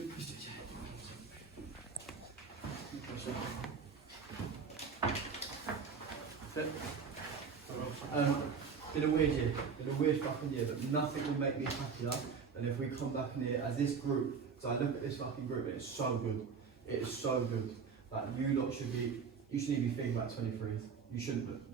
good. Been a weird year, been a weird fucking year, but nothing will make me happier than if we come back in here as this group. So I look at this fucking group, it's so good. It is so good. Like you lot should be, you shouldn't be thinking about 23s.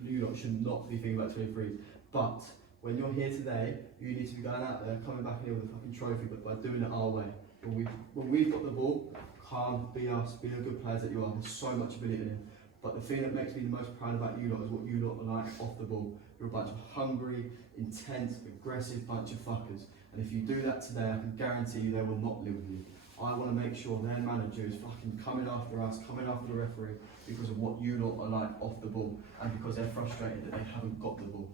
You lot should not be thinking about 23s. But when you're here today, you need to be going out there, coming back here with a fucking trophy, but by doing it our way. When we've got the ball, calm, be us, be the good players that you are. There's so much ability in it. But the thing that makes me the most proud about you lot is what you lot are like off the ball. You're a bunch of hungry, intense, aggressive bunch of fuckers. And if you do that today, I can guarantee you they will not live with you. I want to make sure their manager is fucking coming after us, coming after the referee, because of what you lot are like off the ball, and because they're frustrated that they haven't got the ball.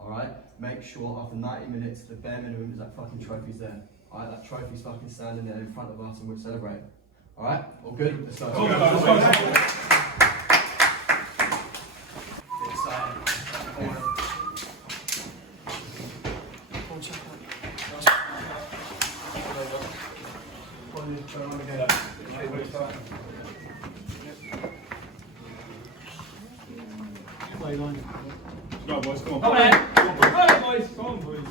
Alright? Make sure after 90 minutes, the bare minimum is that fucking trophy's there. Alright? That trophy's fucking standing there in front of us and we'll celebrate. Alright? All good? Let's go. Go on, boys, come on. Come on, boys. Come on, boys.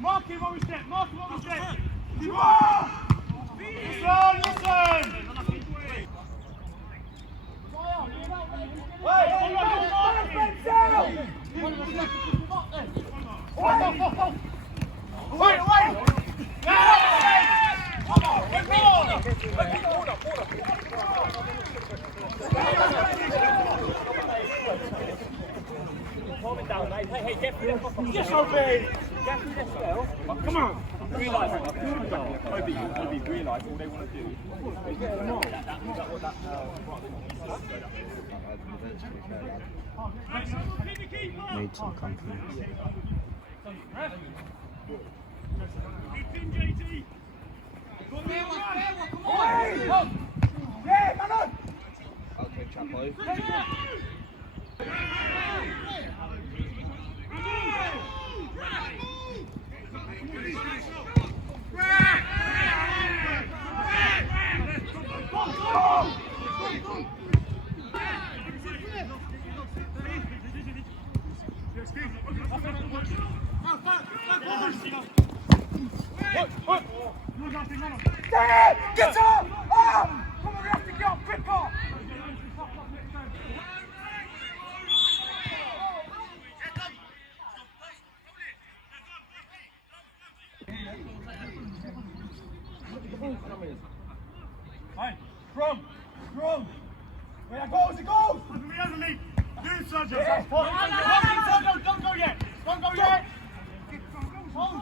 Mark him on his step, mark him on his step. Listen! Yes, Sophie! Get through this, Phil. Come on! Obi realised all they want to do is get them off. Need some confidence. Okay, Chapo. Get up! Ah! Come on, we have to get up quicker! Hey, from! Where that goes, it goes! Do Sergio! Don't go yet! Don't go yet! Hold!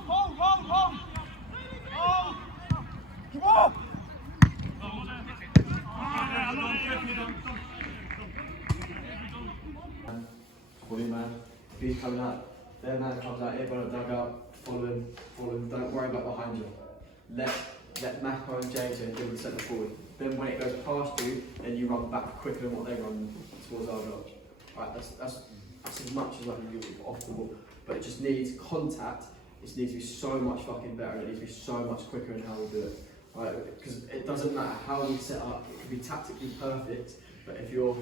Come on! Fully man. If he's coming out, their man comes out here by the dugout, follow him, don't worry about behind you. Let Mako and JJ do the centre forward. Then when it goes past you, then you run back quicker than what they run towards our goal. Right, that's as much as I can do off the ball. But it just needs contact, it needs to be so much fucking better, and it needs to be so much quicker in how we do it. Right, because it doesn't matter how we set up, it can be tactically perfect, but if you're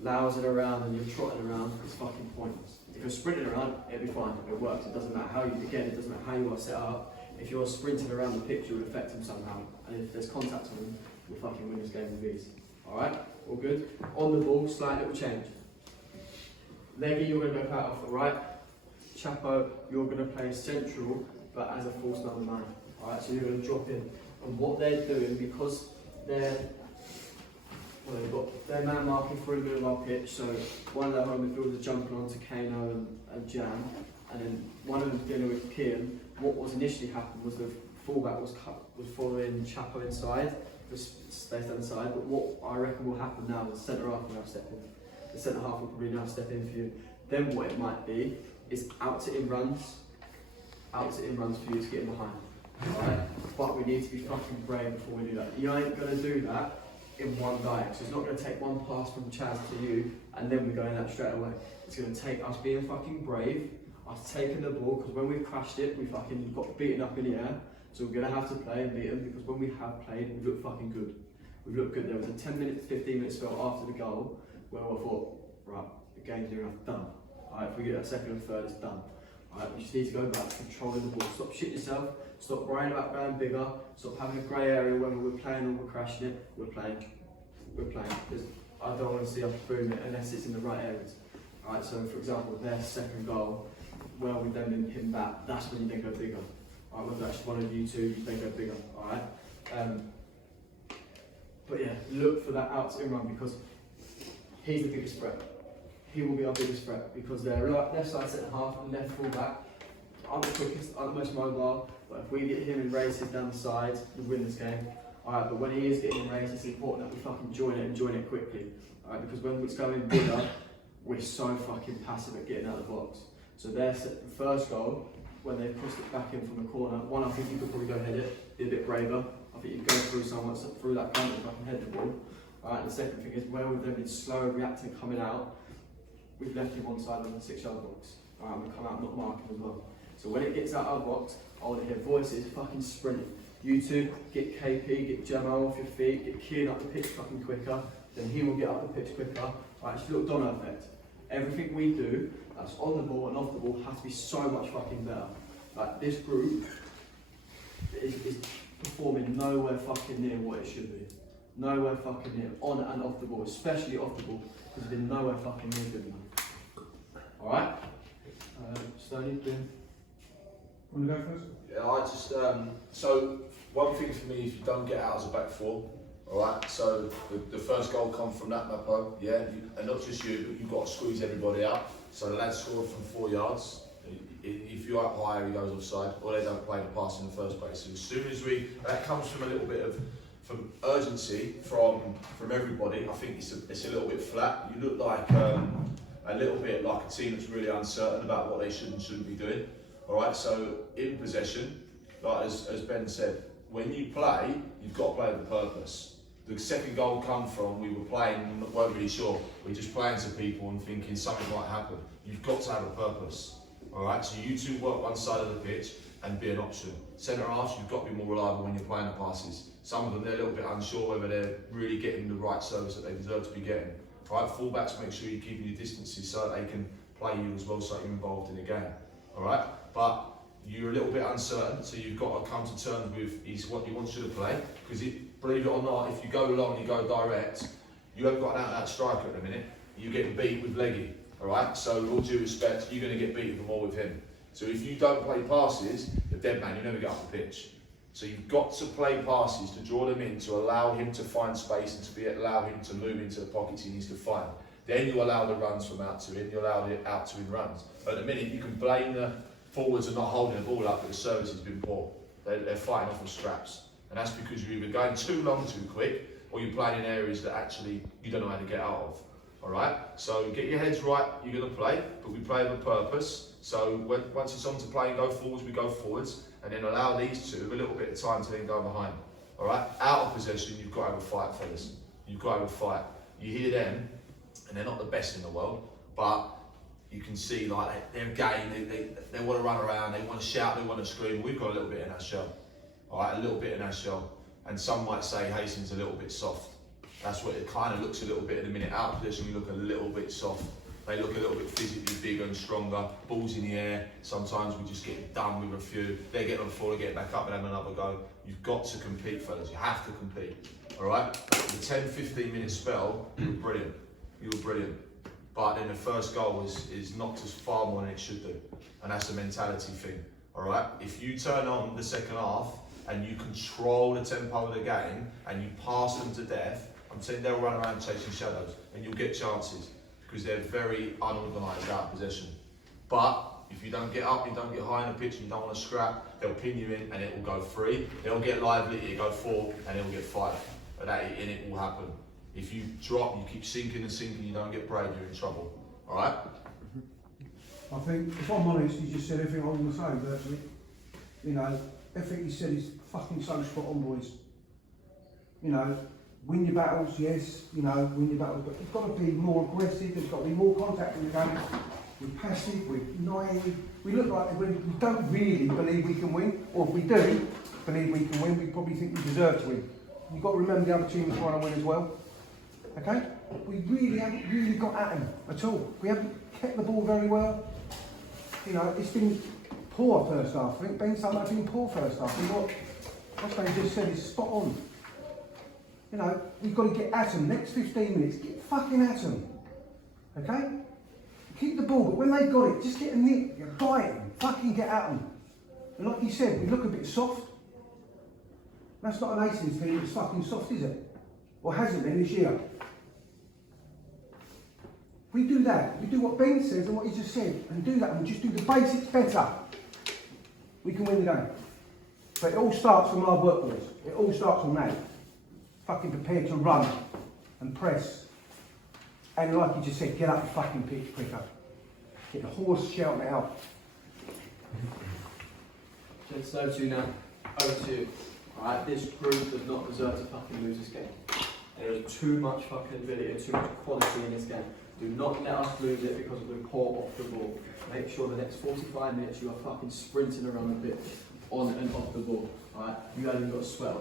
lousing around and you're trotting around, it's fucking pointless. If you're sprinting around, it'll be fine, it works. It doesn't matter how you, again, it doesn't matter how you are set up. If you're sprinting around the pitch, it will affect them somehow. And if there's contact on them, we'll fucking win this game with ease. Alright? All good? On the ball, slight little change. Leggy, you're going to go out off the right. Chapo, you're going to play central, but as a false number 9. Alright, so you're going to drop in. And what they're doing, because they've got their man marking through the middle of our pitch, so one of their home midfielders jumping onto Kano and Jan, and then one of them dealing with Kian. What was initially happened was the fullback was following Chapo inside, just stays down the side, but what I reckon will happen now is the centre half will now step in. The centre half will probably now step in for you. Then what it might be is out to in runs for you to get in behind. Alright? But we need to be fucking brave before we do that. You ain't going to do that in one dive. So it's not going to take one pass from Chaz to you and then we go in that straight away. It's going to take us being fucking brave, us taking the ball, because when we crashed it, we fucking got beaten up in the air. So we're going to have to play and beat them, because when we have played, we've looked fucking good. We've looked good. There was a 10-minute, 15-minute spell after the goal where I thought, right, the game's near enough done. Alright, if we get that second and third, it's done. Alright, we just need to go back to controlling the ball. Stop shitting yourself, stop worrying about going bigger, stop having a grey area whether we're playing or we're crashing it. We're playing. Because I don't want to see us boom it unless it's in the right areas. Alright, so for example, their second goal, where we then been pinned back, that's when you then go bigger. Alright, whether that's one of you two, you then go bigger. Alright? But yeah, look for that out to in run, because he's the biggest threat. He will be our biggest threat, because their left side centre half and left full back aren't the quickest, aren't the most mobile, but if we get him in races down the sides, we win this game. Alright, but when he is getting in races, it's important that we fucking join it and join it quickly. Alright, because when it's going bigger, we're so fucking passive at getting out of the box. So their first goal, when they pushed it back in from the corner, one, I think you could probably go head it, be a bit braver. I think you'd go through someone, through that counter and fucking head the ball. Alright, and the second thing is, where we've then been slow reacting coming out, we've left him one side on the 6-yard box. Alright, and we come out not marking as well. So when it gets out of the box, I want to hear voices fucking sprinting. You two, get KP, get Jamal off your feet, get Kian up the pitch fucking quicker, then he will get up the pitch quicker. Alright, it's a little domino effect. Everything we do, that's on the ball and off the ball, has to be so much fucking better. Like, this group is performing nowhere fucking near what it should be. Nowhere fucking near, on and off the ball, especially off the ball, because it's been nowhere fucking near good enough. Alright? Stoney, Ben. Want to go first? Yeah, I just, so one thing for me is you don't get out as a back four, alright? So the first goal come from that Mapo, yeah? And not just you, but you've got to squeeze everybody out. So the lad scored from 4 yards. if you're up higher, he goes offside, or they don't play the pass in the first place. So as soon as that comes from a little bit of urgency from everybody. I think it's a little bit flat. You look like a little bit like a team that's really uncertain about what they should and shouldn't be doing. All right. So in possession, like as Ben said, when you play, you've got to play with a purpose. The second goal come from, we were playing, weren't really sure. We're just playing to people and thinking something might happen. You've got to have a purpose. All right. So you two work one side of the pitch and be an option. Centre halves, you've got to be more reliable when you're playing the passes. Some of them, they're a little bit unsure whether they're really getting the right service that they deserve to be getting. All right, fullbacks, make sure you're keeping your distances so that they can play you as well, so that you're involved in the game. All right, but you're a little bit uncertain, so you've got to come to terms with what he wants you to play. Because believe it or not, if you go long, you go direct, you haven't got an out-and-out striker at the minute. You're getting beat with leggy. All right, so with all due respect, you're going to get beat even more with him. So if you don't play passes, you're dead man. You never get off the pitch. So you've got to play passes to draw them in, to allow him to find space and to allow him to move into the pockets he needs to find. Then you allow the runs from out to in, you allow the out to in runs. At the minute, you can blame the forwards for not holding the ball up, but the service has been poor. They're fighting off of scraps. And that's because you're either going too long too quick, or you're playing in areas that actually you don't know how to get out of. All right? So get your heads right, you're going to play, but we play with a purpose. So once it's on to play and go forwards, we go forwards. And then allow these two a little bit of time to then go behind. All right? Out of possession, you've got to have a fight, fellas. You've got to have a fight. You hear them, and they're not the best in the world, but you can see like they're game. They want to run around. They want to shout. They want to scream. We've got a little bit in our shell. All right, a little bit in our shell. And some might say Hastings a little bit soft. That's what it kind of looks a little bit at the minute. Out of possession, we look a little bit soft. They look a little bit physically bigger and stronger. Balls in the air. Sometimes we just get done with a few. They get on the floor, they get back up and have another go. You've got to compete, fellas. You have to compete. All right? The 10, 15 minute spell, you were brilliant. You were brilliant. But then the first goal is knocked us far more than it should do. And that's a mentality thing. All right? If you turn on the second half and you control the tempo of the game and you pass them to death, I'm saying they'll run around chasing shadows and you'll get chances. Because they're very unorganised out of possession. But if you don't get up, you don't get high in the pitch, and you don't want to scrap, they'll pin you in and it will go 3. They'll get lively, it'll go 4, and it'll get 5. And it will happen. If you drop, you keep sinking and sinking, you don't get brave, you're in trouble. All right? I think, if I'm honest, you just said everything I was going to say, virtually. You know, everything you said is fucking so spot on, boys. You know, win your battles, yes, you know, win your battles, but you've got to be more aggressive, there's got to be more contact in the game. We're passive, we're naive, we look like we don't really believe we can win, or if we do believe we can win, we probably think we deserve to win. You've got to remember the other team is trying to win as well, okay? We really haven't really got at them at all. We haven't kept the ball very well. You know, it's been poor first half. I think Ben said it's been poor first half. And what they just said is spot on. You know, we've got to get at them. Next 15 minutes, get fucking at them. Okay? Keep the ball, but when they've got it, just get a nip, bite them, fucking get at them. And like you said, we look a bit soft. That's not an Hastings team that's fucking soft, is it? Or hasn't been this year. We do that, we do what Ben says and what he just said, and do that, and just do the basics better. We can win the game. But it all starts from hard work, boys. It all starts from that. Fucking prepared to run and press. And like you just said, get up the fucking pitch quicker. Get the horse shouting it out. It's 0-2 now. 0-2. Alright, this group does not deserve to fucking lose this game. There is too much fucking ability and too much quality in this game. Do not let us lose it because we're poor off the ball. Make sure the next 45 minutes you are fucking sprinting around the pitch, on and off the ball. Alright, you haven't got a sweat.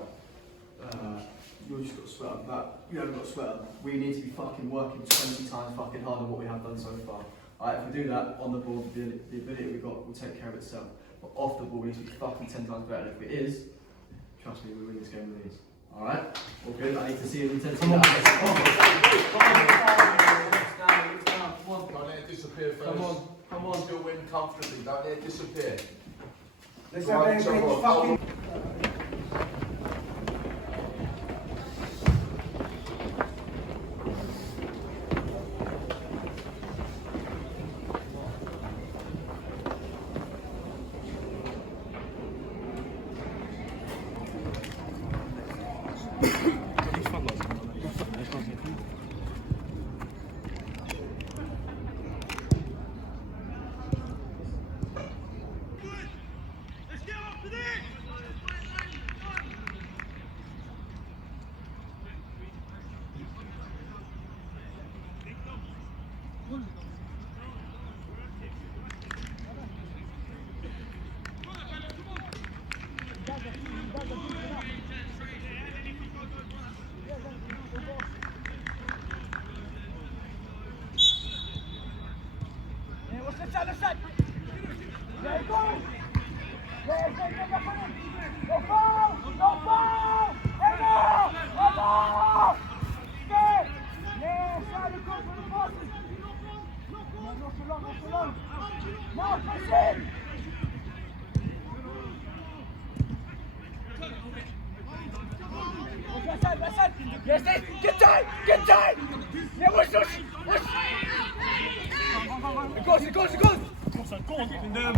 You just got a sweat, but you haven't got a sweat. We need to be fucking working 20 times fucking harder than what we have done so far. Alright, if we do that on the ball, the ability we've got will take care of itself. But off the ball, we need to be fucking 10 times better. And if it is, trust me, we win this game with ease. Alright? All good? I need to see an intensity. Come on. Don't let it disappear first. Come on. Still win comfortably. Don't let it disappear. Let's have that bitch fucking... Yes, get tight! Get tight! Yeah, watch. It goes! Go on, in them.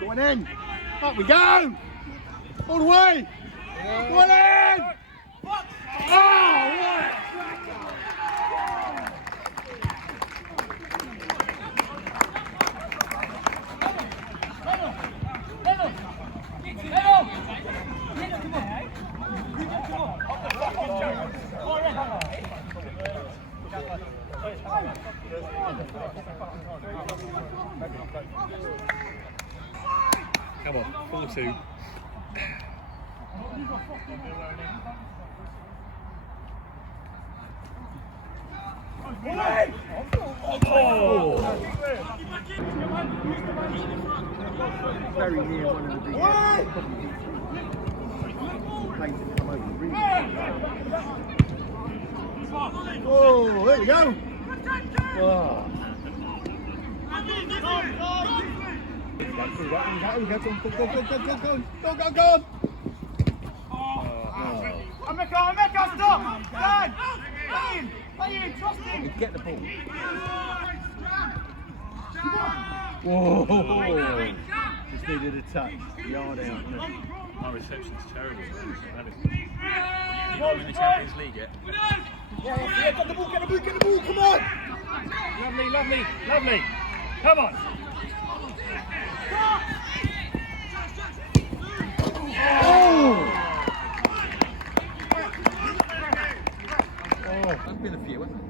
Going in! Up we go! All the way! Going in! Oh, Come on, 4-2. very near one of the big oh, there we go. Oh. Go. America, stop! Dan! Play in, trust him! Get the ball. Whoa! Just needed a touch. Yard out. Our reception's terrible. You know in the Champions League yet? Yeah, get the ball, come on! Lovely. Come on. There's been a few, hasn't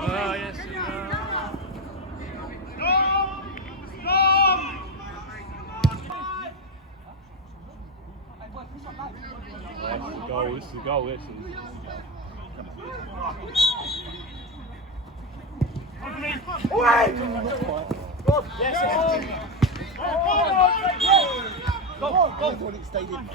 Oh, yes. This is the goal. Go on, it stayed in.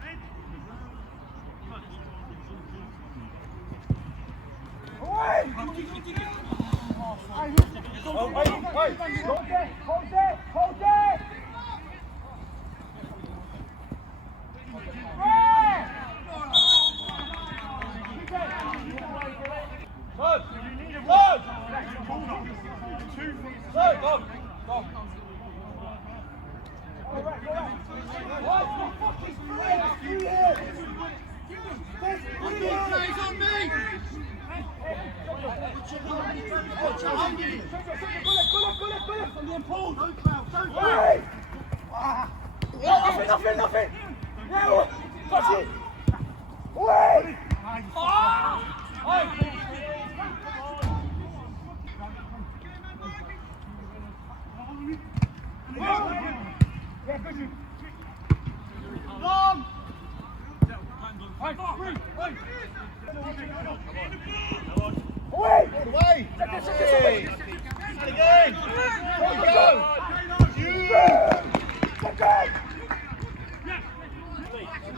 Hold it! Nothing! No! Touch it! Wait! Long! Away! Away! Hey! And again! There we go! You!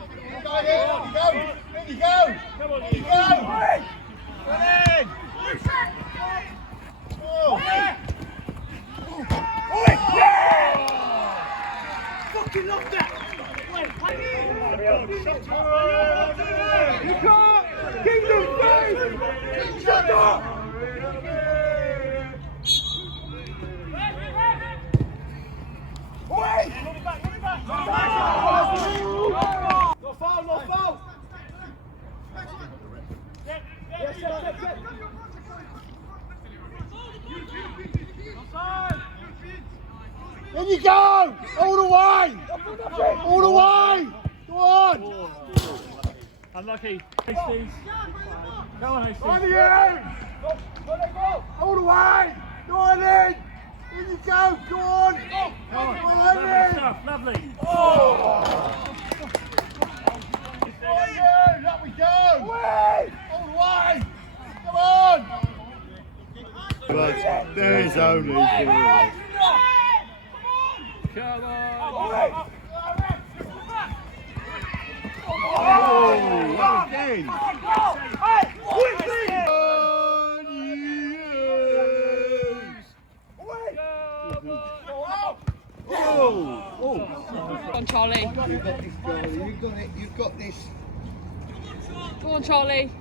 In you go! Come on, In you go! Run in! Oh! Fucking love that! You can't! Kingdom faith! Shut up! Wait! No foul, no foul! Yes. In you go! All the way! All the way! Go on! Unlucky. Hastings. Come on, Hastings. On the end! All the way! Go on in! In you go! Go on! Come on. Go on Lovely in! stuff, lovely. On you! Up we go! All the way! Come on! There's only Come on. well again. Go on, Charlie. You've got this, girl. You've got it. You've got this. Go on, Charlie.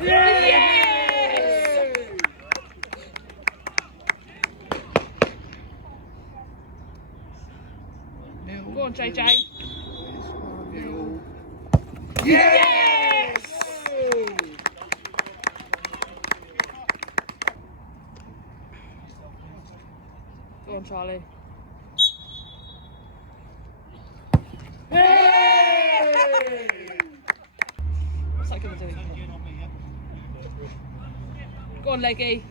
Yes! Go on, JJ. Yes! Go on, Charlie. What's that going to do? Go on, Leggy.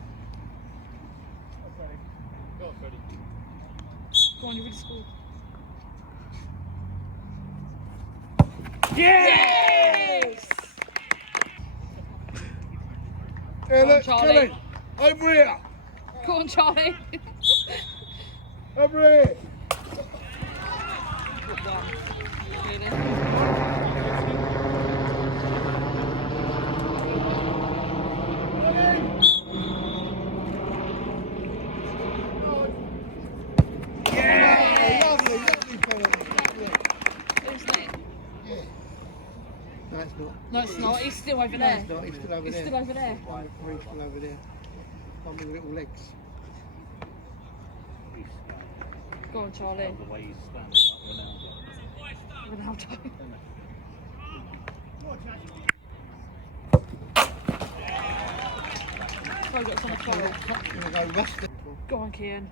Go on, you really scored. Yes! Hey, Go on, look, Charlie. Kelly! Over here! Go on, Charlie. Over here! No, it's not. He's still over there. He's not. He's still over He's there. still over there. Right, he's still over there. On with little legs. Go on, Charlie. The way he's standing like Ronaldo. Ronaldo. Oh, got some foul. Go on, Kian.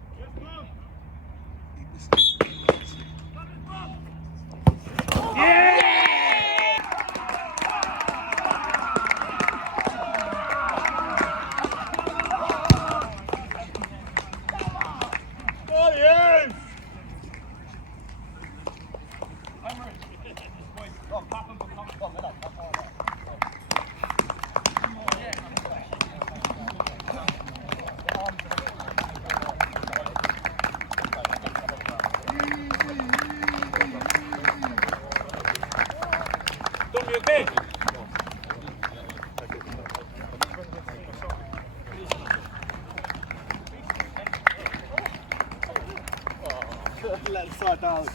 Let the side down.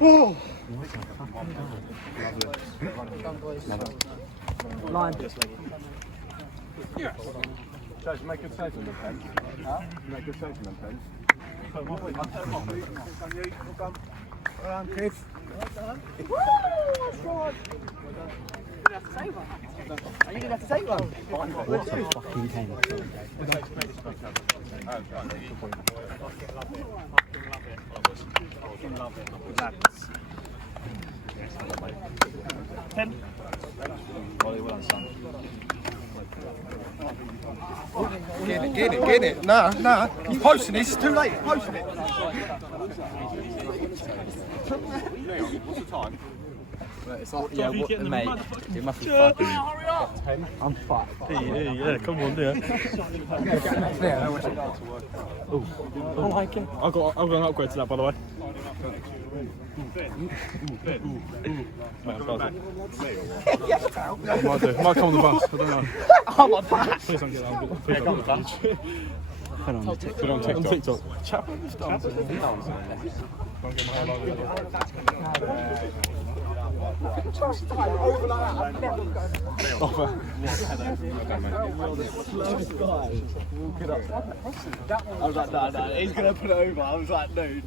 Oh! Judge, make a save on the pen. Make a save on the pen. Well done, Kev. You didn't have to take one. What a fucking pen. Ollie, well done, son. Get it. Nah. He's posting this. It's too late. He's posting it. What's the time? It's like, yeah, what, mate, it must be fucking 10. I'm fucked. Yeah, come on, yeah. I like him. I've got an upgrade to that, by the way. Might come on the bus, I don't know. I'm a bat. Please don't get that. Please don't get that. Put on TikTok. On TikTok. Chap. Don't get my hair like I was like, no, he's going to put it over. I was like, no.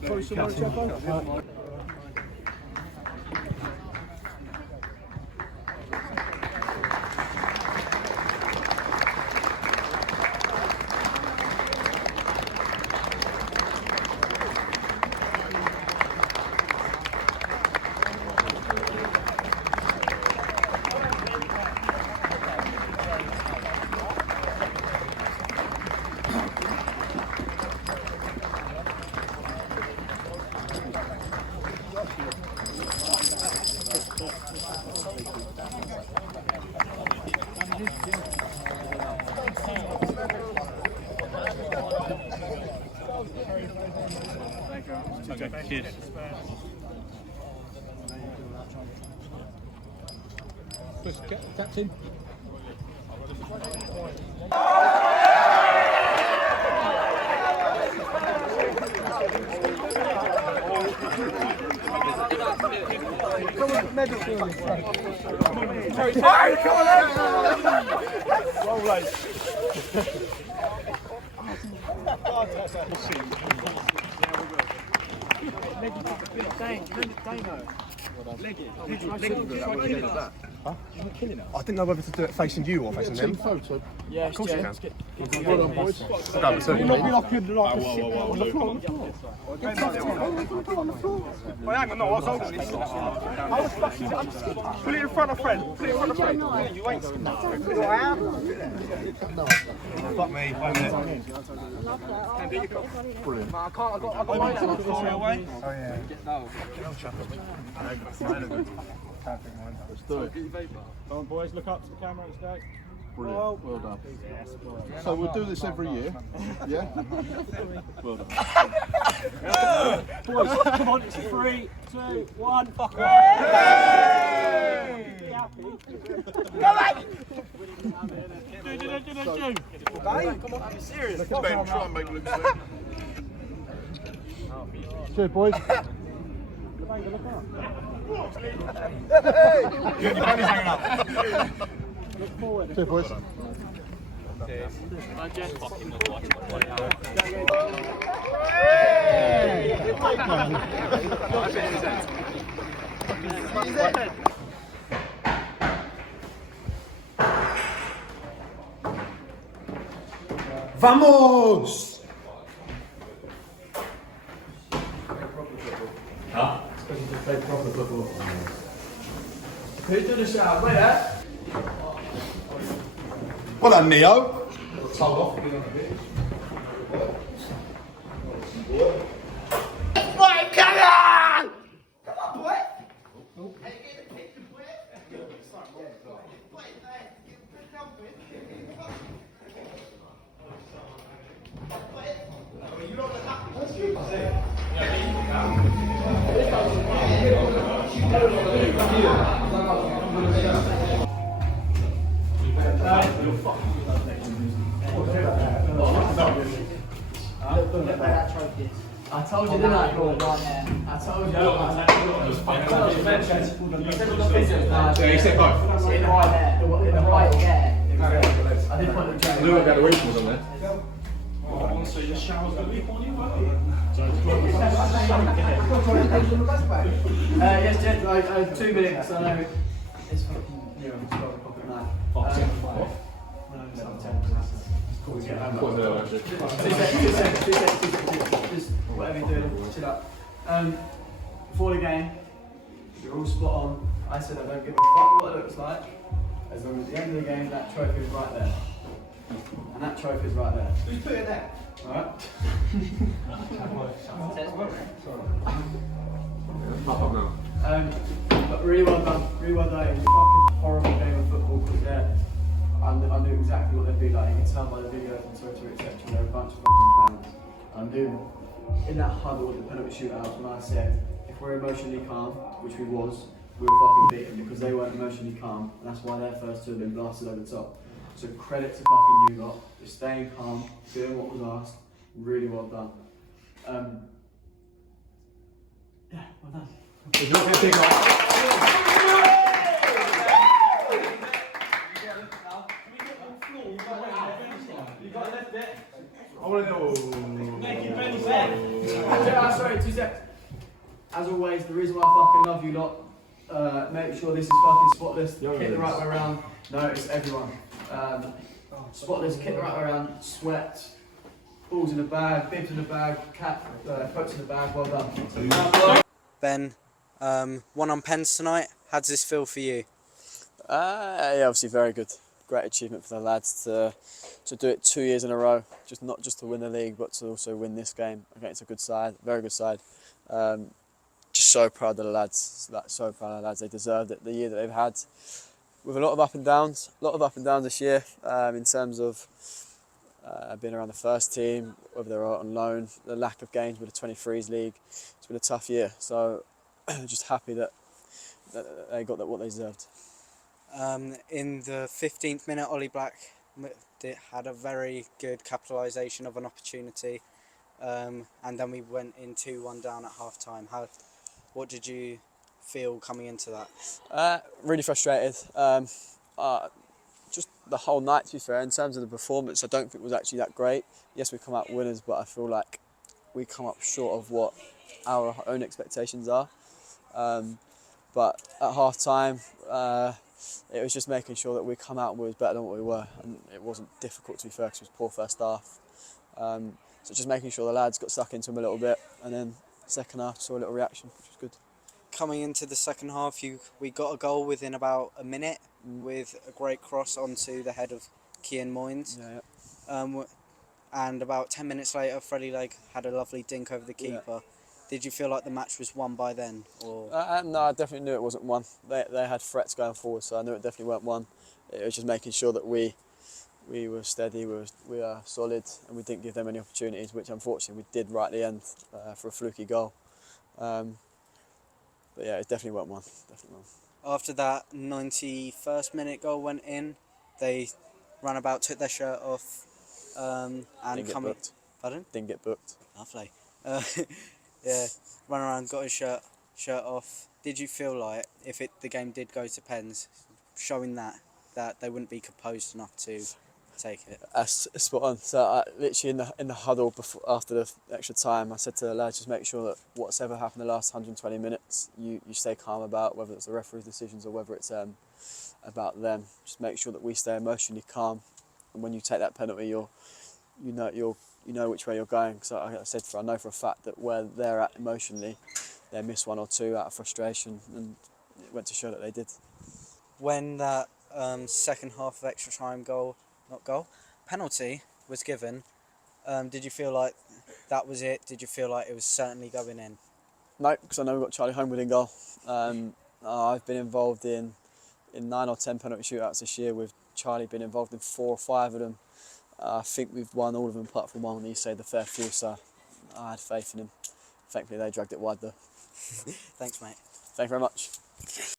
Cheers. Captain. I didn't know whether to do it facing you or facing them. Photo. Yeah, of course you can. Well done, boys. You'll not be like a on the floor. Well, hang on, no, I was holding this. I was fucking. Put it in front of friend. Put it in front of friend. You ain't skipping that. I am. Fuck me. 5 minutes. Brilliant. I can't. I got mine out. Oh yeah. Let's do it. Come on, boys, look up to the camera. Let's go. Brilliant. Well done. So we'll do this every year. Yeah? Well done. Boys, come on, it's 3, 2, 1, fuck off. Come on, be serious. Try and make it look safe. Cheers, boys. You got your panties hanging up. Cheers, boys. Vamos! Who did the shout? Wait, that? Well done, Neo. Told off. Right, come on! Come on, boy! I told you, didn't I? I told you. Yeah, you said both. In the right there. In the right there. I did put the Look at the wrinkles on there. So your shower's going to be on you, yes, Jed, 2 minutes. I know it's fucking 12 o'clock at night. Just whatever you're doing, chill out. Before the game, you're all spot on. I said I don't give a fuck what it looks like. as long as at the end of the game that trophy is right there. And that trophy is right there. Who's put it there? Alright? But really well done. Really well done. It was a fucking horrible game of football because I knew exactly what they'd be like. You can tell by the videos and Twitter, etc. They're a bunch of fucking clowns. I knew in that huddle at the penalty shootout when I said, if we're emotionally calm, which we was, we were fucking beaten because they weren't emotionally calm, and that's why their first two have been blasted over the top. So credit to fucking you lot for staying calm, doing what was asked. Really well done. Yeah, well done. Sorry, 2 seconds. As always, the reason why I fucking love you lot, make sure this is fucking spotless, kit the right way around. No, it's everyone. Spotless, kit the right way around, sweat, balls in the bag, bibs in the bag, coats in the bag, well done. Ben, one on pens tonight. How does this feel for you? Yeah, obviously very good. Great achievement for the lads to do it 2 years in a row. Not just to win the league, but to also win this game against a good side, very good side. Just so proud of the lads. So proud of the lads. They deserved it. The year that they've had, with a lot of up and downs. This year in terms of being around the first team, whether they're on loan, the lack of games with the 23s league. It's been a tough year. So just happy that they got what they deserved. In the 15th minute, Ollie Black had a very good capitalisation of an opportunity, and then we went in 2-1 down at half time. What did you feel coming into that? Really frustrated. Just the whole night, to be fair, in terms of the performance, I don't think it was actually that great. Yes, we come out winners, but I feel like we come up short of what our own expectations are. But at half time, it was just making sure that we come out and we was better than what we were, and it wasn't difficult, to be fair, because it was poor first half. So just making sure the lads got stuck into them a little bit, and then second half saw a little reaction, which was good. Coming into the second half, we got a goal within about a minute with a great cross onto the head of Cian Moynes. Yeah. And about 10 minutes later, Freddie Legg had a lovely dink over the keeper. Yeah. Did you feel like the match was won by then? Or? No, I definitely knew it wasn't won. They had threats going forward, so I knew it definitely weren't won. It was just making sure that we were steady, we were solid, and we didn't give them any opportunities, which unfortunately we did right at the end for a fluky goal. But yeah, it definitely weren't won. Definitely won. After that 91st minute goal went in, they ran about, took their shirt off, and didn't get booked. Pardon? Didn't get booked. Lovely. Yeah, ran around, got his shirt off. Did you feel like if the game did go to pens, showing that they wouldn't be composed enough to take it? That's spot on. So literally in the huddle after the extra time, I said to the lads, just make sure that what's ever happened the last 120 minutes, you stay calm about, whether it's the referee's decisions or whether it's about them. Just make sure that we stay emotionally calm, and when you take that penalty, you know which way you're going. So like I said, I know for a fact that where they're at emotionally, they miss one or two out of frustration, and it went to show that they did. When that second half of extra time penalty was given, did you feel like that was it? Did you feel like it was certainly going in? No, because I know we've got Charlie Homewood in goal. I've been involved in 9 or 10 penalty shootouts this year, with Charlie been involved in 4 or 5 of them. I think we've won all of them apart from one when he saved the fair few, so I had faith in him. Thankfully they dragged it wide though. Thanks, mate. Thank you very much.